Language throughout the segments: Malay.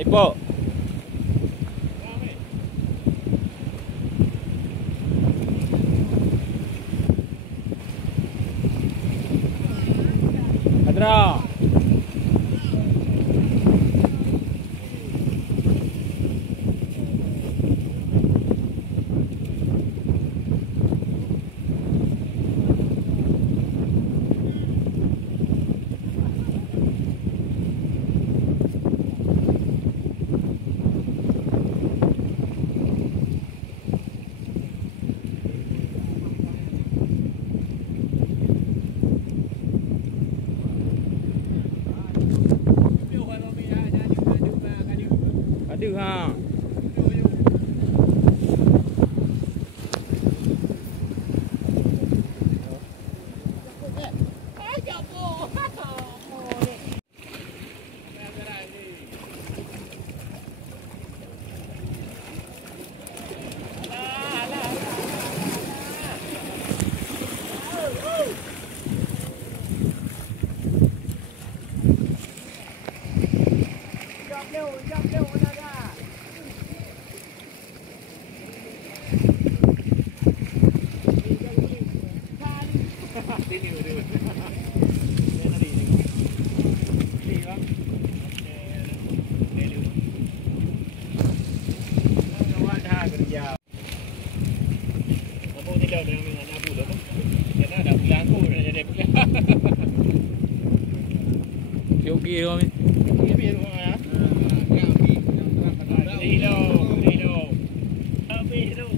Naik pok. Adra. Ada ha. Okey tu Amin. Okey tu ah. Hello. Habis tu.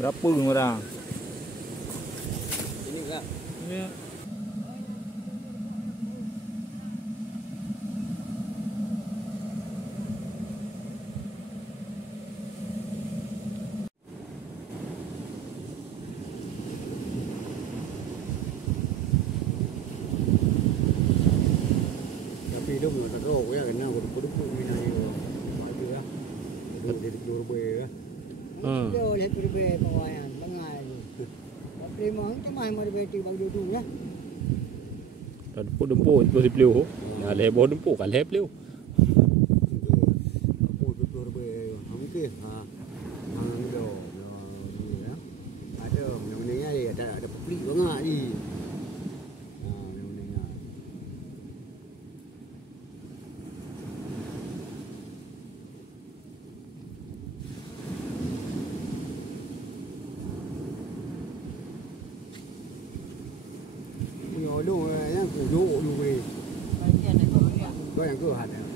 Berapa orang? Ini enggak. Ya. Tapi dia memang tak kau ya kena kudu-kudu mina itu. Maju ya. Dia jujur be ya. Dia oleh be kawan bangai. Tapi memang cuma mau beti bagi dulu ya. Dah dempuk itu si beliau. Dah lebar dempuk kan lep beliau. Aku jujur be mungkin ha. Hang do. Ya. Ada menengnya dia ada pepli banget ni. Nhỏ đồ nhá, củ dụ đủ về. Có những cửa hạt này.